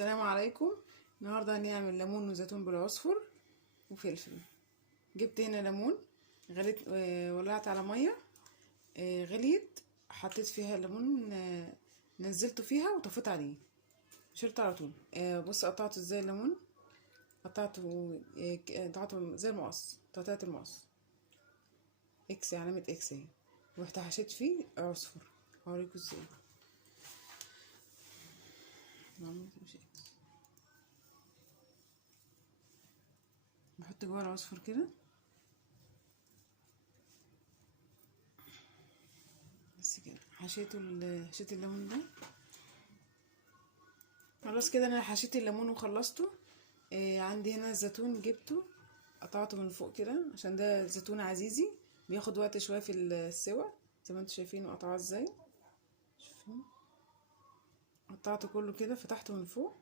السلام عليكم. النهارده هنعمل ليمون وزيتون بالعصفر وفلفل. جبت هنا ليمون، غليت ولعت على ميه، غليت، حطيت فيها الليمون، نزلته فيها وطفيت عليه، شلت على طول. بص قطعته ازاي الليمون، قطعته زي المقص، قطعت المقص اكس، علامة اكس اهي، ورحت حشيت فيه عصفر. هوريكوا ازاي. بحط جوه العصفر كده بس كده. حشيت الليمون ده خلاص كده. انا حشيت الليمون وخلصته. عندي هنا الزيتون، جبته قطعته من فوق كده عشان ده زيتون عزيزي، بياخد وقت شويه في السوا زي ما انتم شايفين قطعه ازاي. شوفوا قطعته كله كده، فتحته من فوق.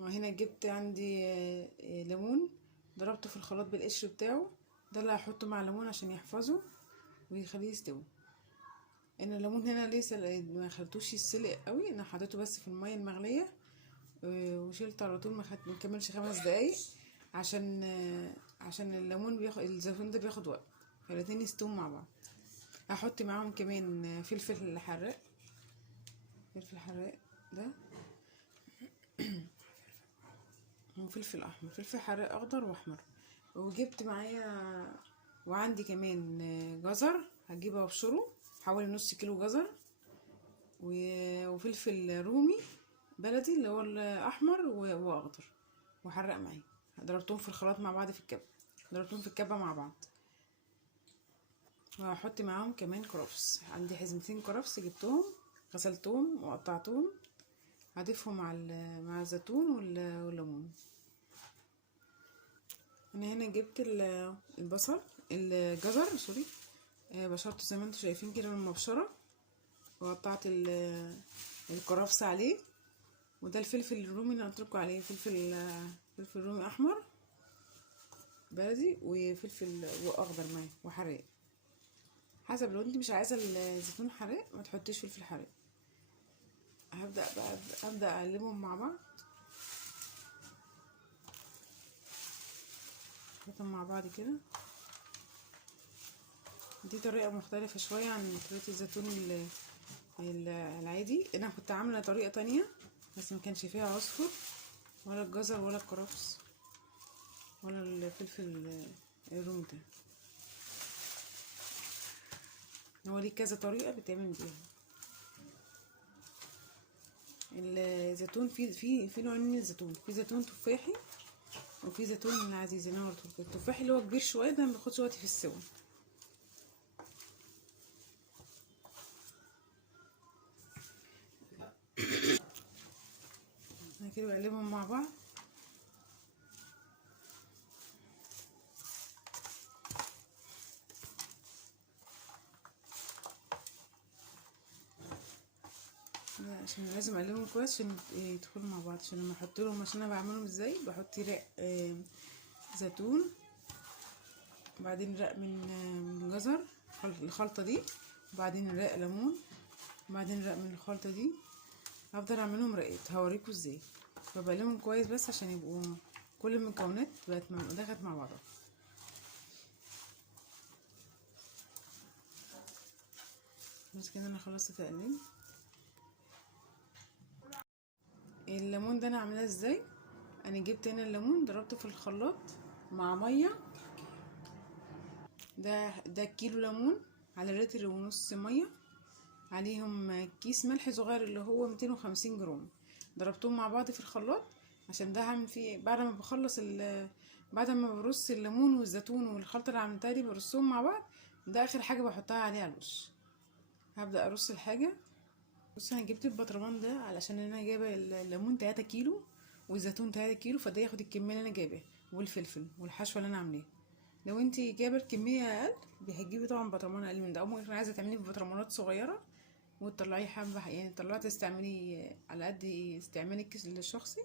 وهنا جبت عندي ليمون، ضربته في الخلاط بالقشر بتاعه، ده اللي هحطه مع الليمون عشان يحفظه ويخليه يستوي. ان الليمون هنا ليه ما خليتوش يتسلق قوي، انا حطيته بس في الميه المغليه وشلت على طول، ما كملش 5 دقايق عشان الليمون الزيتون ده بياخد وقت، فالاتنين يستووا مع بعض. هحط معاهم كمان فلفل حراق، ده وفلفل احمر، فلفل حراق اخضر واحمر. وجبت معايا، وعندي كمان جزر هجيبه وابشره، حوالي نص كيلو جزر، وفلفل رومي بلدي اللي هو الاحمر واخضر وحرق معايا. ضربتهم في الخلاط مع بعض في الكبه، ضربتهم في الكبه مع بعض. وهحط معاهم كمان كرفس، عندي حزمتين كرفس جبتهم غسلتهم وقطعتهم، هضيفهم مع الزيتون والليمون. انا هنا جبت البصل، الجزر سوري، بشرته زي ما انتم شايفين كده من المبشره، وقطعت الكرفس عليه. وده الفلفل الرومي اللي قلتلكوا عليه، فلفل رومي احمر بلدي، وفلفل واخضر معاه وحراق، حسب. لو انت مش عايزه الزيتون حراق ما تحطيش فلفل حراق. هبدا اقلبهم مع بعض، احطهم مع بعض كده. دي طريقه مختلفه شويه عن طريقه الزيتون العادي. انا كنت عامله طريقه تانية بس ما كانش فيها عصفر ولا الجزر ولا الكرفس ولا الفلفل الرومي ده. هو ليه كذا طريقه بتعمل بيها الزيتون. في نوعين من الزيتون، في زيتون تفاحي وفي زيتون العزيز. انا قلت التفاحي اللي هو كبير شويه ده ما بياخدش وقت في السوا. انا كده بقلبهم مع بعض. عشان لازم اقلبهم كويس عشان يدخلوا مع بعض. عشان لما احط لهم، عشان انا بعملهم ازاي، بحط رق زيتون، وبعدين رق من جزر الخلطه دي، وبعدين رق ليمون، وبعدين رق من الخلطه دي. هفضل اعملهم رقات، هوريكم ازاي. فبقلبهم كويس بس عشان يبقوا كل المكونات دخلت مع بعضها. بس كده انا خلصت تقليب. الليمون ده انا عاملاه ازاي. انا جبت هنا الليمون، ضربته في الخلاط مع ميه. ده كيلو ليمون على لتر ونص ميه، عليهم كيس ملح صغير اللي هو 250 جرام. ضربتهم مع بعض في الخلاط عشان ده هعمل فيه بعد ما بخلص بعد ما برص الليمون والزيتون والخلطه اللي عملتها دي، برصهم مع بعض. ده اخر حاجه بحطها عليه على الوش. هبدا ارص الحاجه. بص انا جبت البطرمان ده علشان انا جايبه الليمون 3 كيلو والزيتون 3 كيلو، فده ياخد الكميه اللي انا جايباها، والفلفل والحشوه اللي انا عاملاها. لو انتي جايبه الكميه اقل هتجيبي طبعا برطمان اقل من ده، او ممكن عايزه تعمليه في برطمانات صغيره وتطلعيه حبه، يعني طلعت تستعملي على قد استعمالك الشخصي،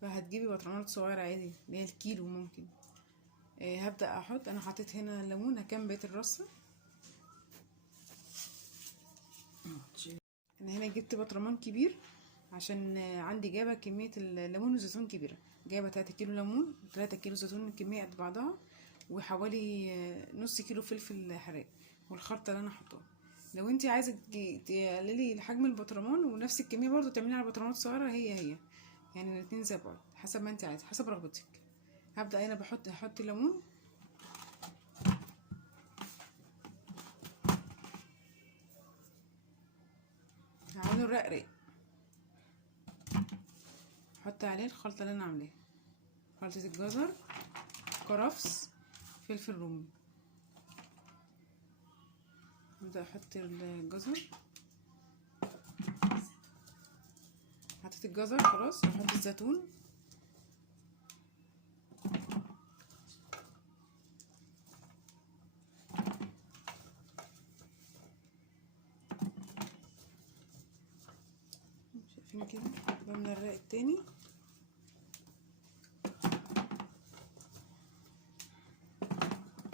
فهتجيبي برطمانات صغيره عادي اللي هي الكيلو ممكن. هبدا احط. انا حطيت هنا ليمون، هكمل بقيه الرصه. انا هنا جبت برطمان كبير عشان عندي جايبه كميه الليمون والزيتون كبيره، جايبه 3 كيلو ليمون، 3 كيلو زيتون، الكميه قد بعضها، وحوالي نص كيلو فلفل حراق، والخلطه اللي انا حطاها. لو انت عايزه تقللي حجم البطرمان ونفس الكميه برضو تعملي على بطرمانات صغيره، هي يعني الاتنين زي بعض، حسب ما انت عايزه، حسب رغبتك. هبدا انا هحط ليمون، هعمله رقرق، احط عليه الخلطه اللي انا عاملاها، خلطه الجزر، كرفس، فلفل رومي. ابدا احط الجزر، حطيت الجزر خلاص، احط الزيتون، شايفين كده، بملى الرق التاني.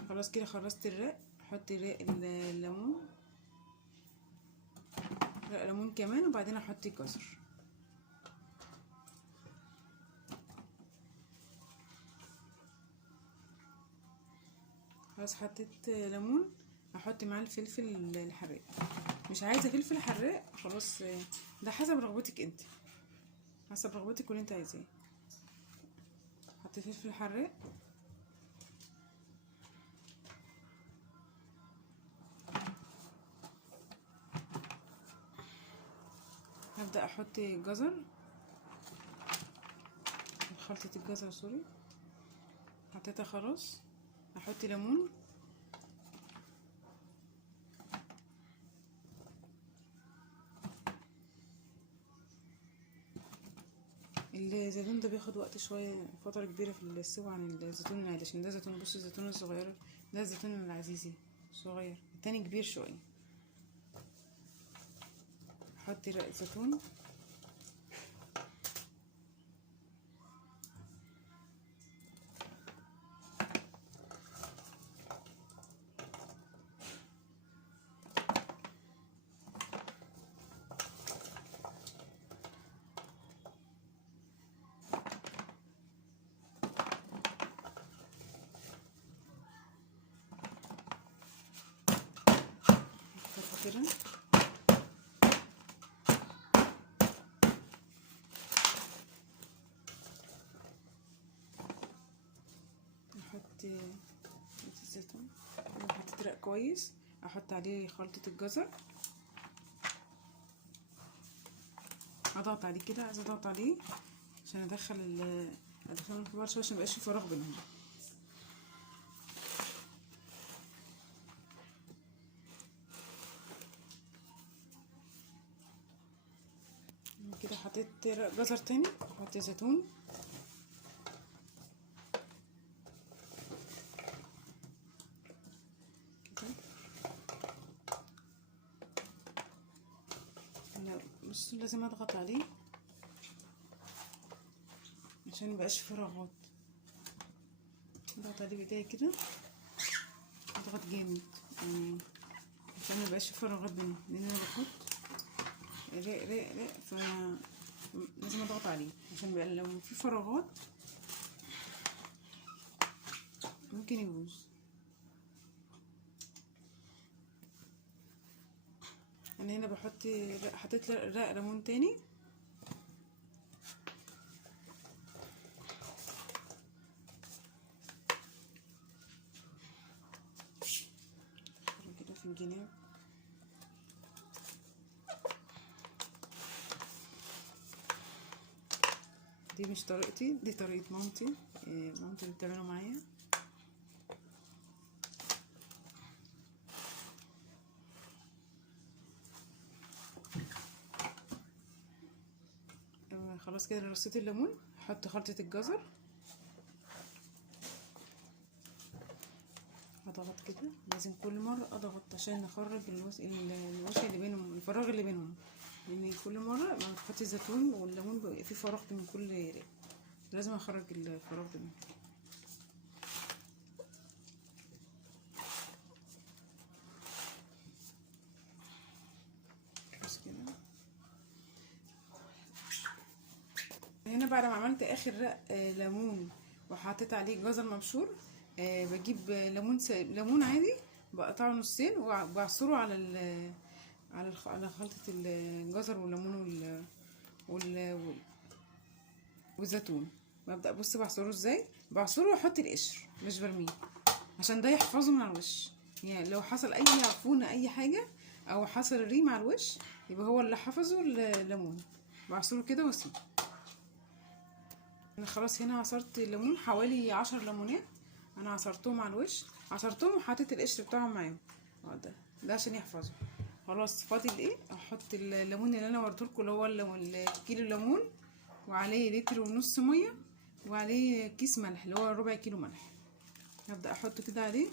خلاص كده خلصت الرق، احط رق الليمون، رق ليمون كمان، وبعدين احط الجزر. خلاص حطيت ليمون، احط معاه الفلفل الحراق. مش عايزه فلفل حراق خلاص، ده حسب رغبتك انت، حسب رغبتك واللي انت عايزاه. حطيت فلفل حراق، هبدا احط جزر، خلطه الجزر سوري، حطيتها خلاص. احط ليمون، الزيتون ده بياخد وقت شويه، فتره كبيره في السوا عن الزيتون العادي، عشان ده زيتون، بص الزيتون الصغير ده الزيتون العزيزي صغير، التاني كبير شويه. احط رق زيتون، كده احط الزيتون، حطيت رق كويس، احط عليه خلطة الجزر، اضغط عليه كده، عايزه اضغط عليه عشان ادخل ادخلهم كبار شويه عشان ميبقاش في فراغ بينهم. كده حطيت رق جزر تاني، احط زيتون، بص لازم اضغط عليه عشان ميبقاش فراغات، اضغط عليه بايديا كده، اضغط جامد يعني عشان ميبقاش فراغات بينهم، لان انا بحط رق ف لازم اضغط عليه عشان بقى لو في فراغات ممكن يبوظ. انا هنا بحط حطيت رق ليمون تاني، كده في الجناب. دي مش طريقتي، دي طريقة مامتي، مامتي اللي بتعمله معايا. خلاص كده رصيت الليمون، هحط خلطة الجزر، هضغط كده، لازم كل مرة اضغط عشان نخرج الوشي اللي بينهم، الفراغ اللي بينهم، لان كل مرة ما بتحطي الزيتون والليمون بيبقى في فراغ بين كل رق، لازم اخرج الفراغ ده منه. بس كده هنا بعد ما عملت اخر رق ليمون وحطيت عليه جزر مبشور، بجيب ليمون عادي، بقطعه نصين وبعصره على خلطة الجزر والليمون وال... والزيتون. ببدأ بص بعصره ازاي، بعصره واحط القشر مش برميه، عشان ده يحفظه من على الوش. يعني لو حصل اي عفونة اي حاجة او حصل الريم على الوش، يبقى هو اللي حفظه الليمون. بعصره كده واسيبه. انا خلاص هنا عصرت الليمون حوالي 10 ليمونات، انا عصرتهم على الوش، عصرتهم وحطيت القشر بتاعهم معاهم. ده عشان يحفظه. خلاص فاضل ايه، احط الليمون اللي انا وريتهولكوا اللي هو الكيلو ليمون، وعليه لتر ونص ميه، وعليه كيس ملح اللي هو ربع كيلو ملح. هبدا احطه كده عليه.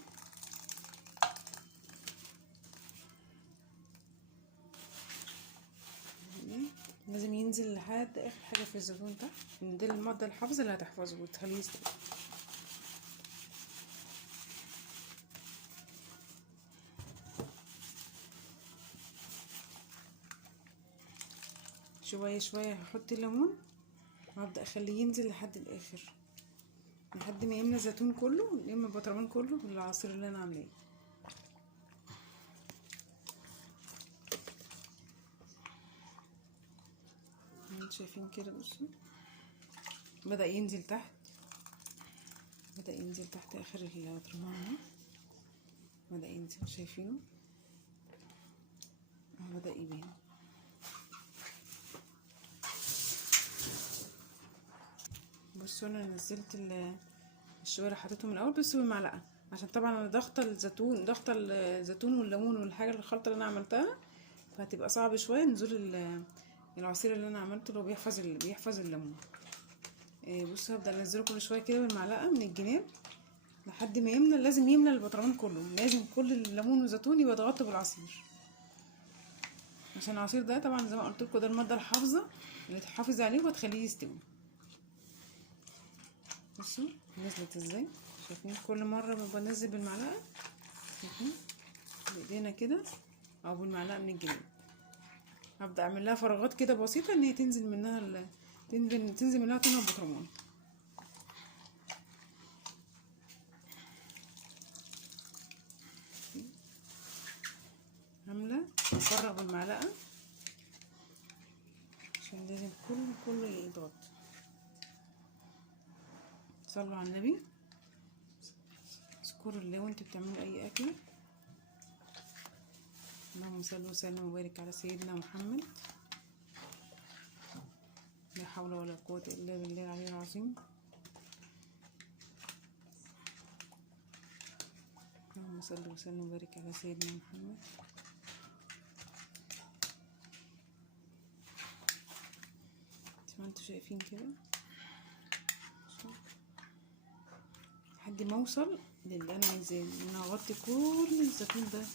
لازم ينزل لحد اخر حاجه في الزيتون تحت، ان دي الماده الحافظه اللي هتحفظه وتخليه يستوي. شويه شويه هحط الليمون وهبدا اخليه ينزل لحد الاخر، لحد ما يملى الزيتون كله، يملى البطرمان كله بالعصير اللي انا عاملاه. انتوا شايفين كده، بصوا بدأ ينزل تحت، بدأ ينزل تحت اخر البطرمان اهو، بدأ ينزل، شايفينه اهو بدأ يبان. بصوا انا نزلت الشويه اللي حطيتهم الاول بس بالمعلقه، عشان طبعا انا ضغطه الزيتون والليمون والحاجه الخلطه اللي انا عملتها، فهتبقى صعب شويه نزول العصير اللي انا عملته اللي هو بيحفظ الليمون. بصوا هبدا انزله كل شويه كده بالمعلقه من الجناب لحد ما يملى. لازم يملى البطرمان كله، لازم كل الليمون والزيتون يبقى ضغطه بالعصير، عشان العصير ده طبعا زي ما قلت لكم ده الماده الحافظه اللي تحافظ عليه وتخليه يستوي. بصوا نزلت ازاي، شايفين كل مره بنزل بالمعلقه، شايفين بايدينا كده او بالمعلقه من الجناب. هبدا اعمل لها فراغات كده بسيطه ان هي تنزل منها تنزل منها طين البطرمان. عامله افرغ بالمعلقه عشان لازم كله يضغط. صلوا على النبي، اذكروا الله وانتوا بتعملوا اي اكله. اللهم صل وسلم وبارك على سيدنا محمد. لا حول ولا قوه الا بالله العلي العظيم. اللهم صل وسلم وبارك على سيدنا محمد. زي ما انتوا شايفين كده لحد ما اوصل للي انا عايزاه، ان انا اغطي كل الزيتون ده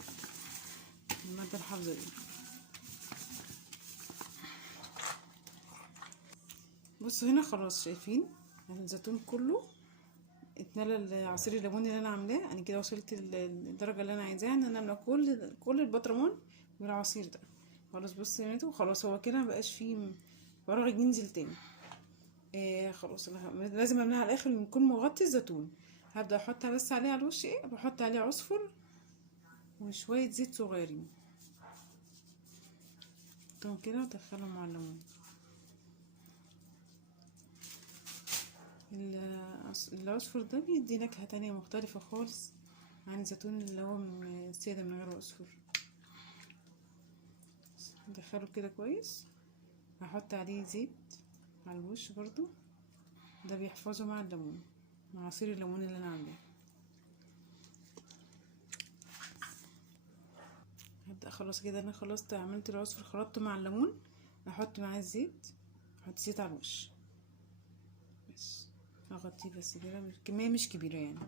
الماده الحافظه دي. بصوا هنا خلاص شايفين الزيتون كله اتملى عصير الليمون اللي انا عاملاه. انا كده وصلت للدرجه اللي انا عايزاها، ان انا املى كل البطرمان بالعصير ده. خلاص بصوا يا نيتو، خلاص هو كده مبقاش فيه فراغ ينزل تاني. خلاص انا لازم املاها على الاخر يكون مغطي الزيتون. هبدا احطها بس عليه على الوش، بحط عليه عصفر وشويه زيت صغيرين، احطهم كده وادخلهم مع الليمون. العصفر ده بيدي نكهة تانية مختلفة خالص عن الزيتون اللي هو السادة من غير عصفر. ندخله كده كويس، هحط عليه زيت على الوش برضو، ده بيحفظه مع الليمون، مع عصير الليمون اللي انا عاملاه. هبدأ خلاص كده انا خلصت، عملت العصفر خلطته مع الليمون، احط معاه الزيت، احط زيت على الوش بس، اغطيه بس كده، كمية مش كبيرة يعني،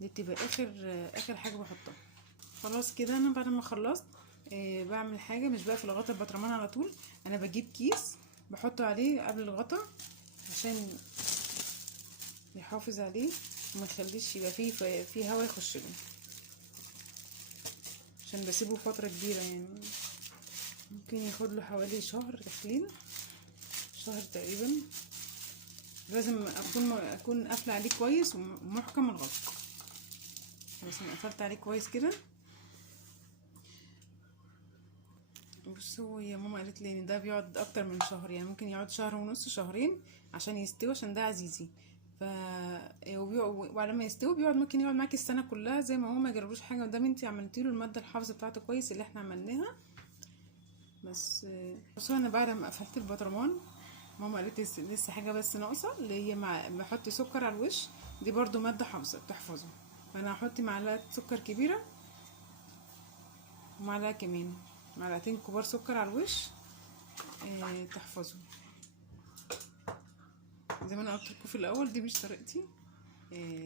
دي بتبقى اخر حاجة بحطها. خلاص كده انا بعد ما خلصت بعمل حاجة، مش بقفل غطا البطرمان على طول، انا بجيب كيس بحطه عليه قبل الغطا عشان يحافظ عليه وما يخليش يبقى فيه هوا يخش له، عشان بسيبه فترة كبيرة يعني ممكن ياخد له حوالي شهر تقريبا، شهر تقريبا. لازم اكون قافله عليه كويس ومحكم الغطا. بس انا قفلت عليه كويس كده. بصوا، هي ماما قالت لي ان ده بيقعد اكتر من شهر، يعني ممكن يقعد شهر ونص شهرين عشان يستوي، عشان ده عزيزي. ف وبعد ما يستوي ممكن يقعد معاكي السنه كلها زي ما هو، ما يجربوش حاجه قدام انتي عملتي له الماده الحافظه بتاعته كويس اللي احنا عملناها. بصوا انا بعد ما قفلت البطرمان، ماما قالت لي لسه حاجه بس ناقصه، اللي هي بحط سكر على الوش. دي برضو ماده حافظه بتحفظه، فانا هحط معلقه سكر كبيره ومعلقه كمان، معلقتين كبار سكر على الوش تحفظه. زي ما انا قلت لكم في الاول، دي مش طريقتي،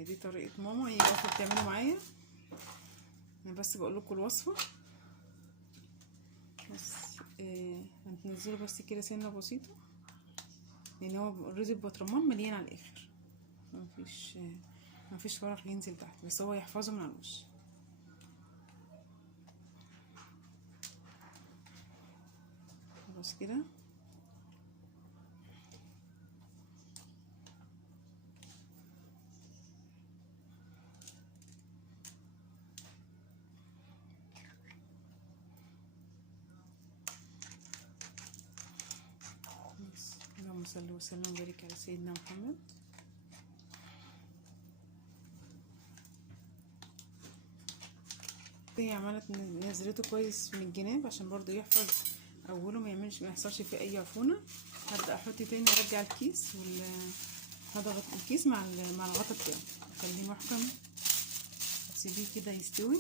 دي طريقه ماما، هي واقفه بتعمله معايا. انا بس بقول لكم الوصفه بس. هننزله بس كده سنه بسيطه، لان هو اوريدي البطرمان مليان على الاخر، مفيش ورق ينزل تحت، بس هو يحفظه من على الوش. خلاص كده. اللهم صل وسلم وبارك على سيدنا محمد. هي عملت نزلته كويس من الجناب عشان برضو يحفظ اوله، ما يحصلش فيه اي عفونه. هبدا احط تاني، ارجع الكيس هضغط الكيس مع الغطا بتاعه، اخليه محكم. تسيبيه كده يستوي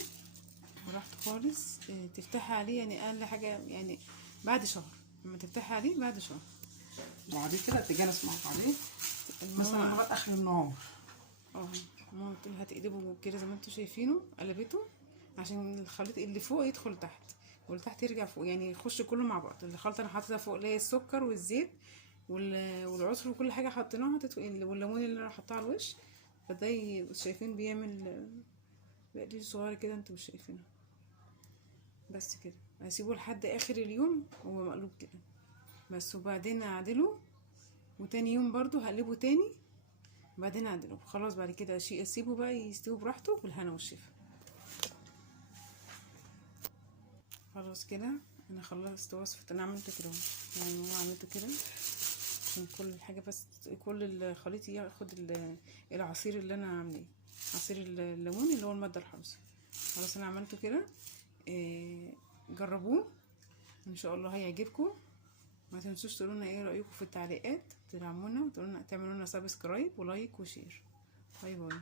براحته خالص. تفتحي عليه يعني اقل حاجه يعني بعد شهر، لما تفتحي عليه بعد شهر. وبعد كده تجلس معاك عليه مثلا لغايه اخر النهار. ماما بتقول هتقلبه كده زي ما انتوا شايفينه، قلبته عشان الخليط اللي فوق يدخل تحت واللي تحت يرجع فوق، يعني يخش كله مع بعض. الخلطه انا حاططها فوق اللي هي السكر والزيت والعسل وكل حاجه حطيناها، والليمون اللي انا حطاه على الوش. فده شايفين بيعمل بقديش صغير كده، انتوا مش شايفينه. بس كده هسيبه لحد اخر اليوم وهو مقلوب كده بس، وبعدين اعدله، وتاني يوم برضو هقلبه تاني، بعدين اعدله. خلاص بعد كده اسيبه بقى يستوي براحته بالهنا والشفا. خلاص كده انا خلصت وصفه. انا عملته كده يعني، هو عملته كده عشان كل حاجه، بس كل الخليط ياخد العصير اللي انا عاملاه، عصير الليمون اللي هو الماده الحافظه. خلاص انا عملته كده. جربوه ان شاء الله هيعجبكم. ما تنسوش تقولوا لنا ايه رايكم في التعليقات، تدعمونا وتقولوا لنا، تعملوا لنا سبسكرايب ولايك وشير. باي باي.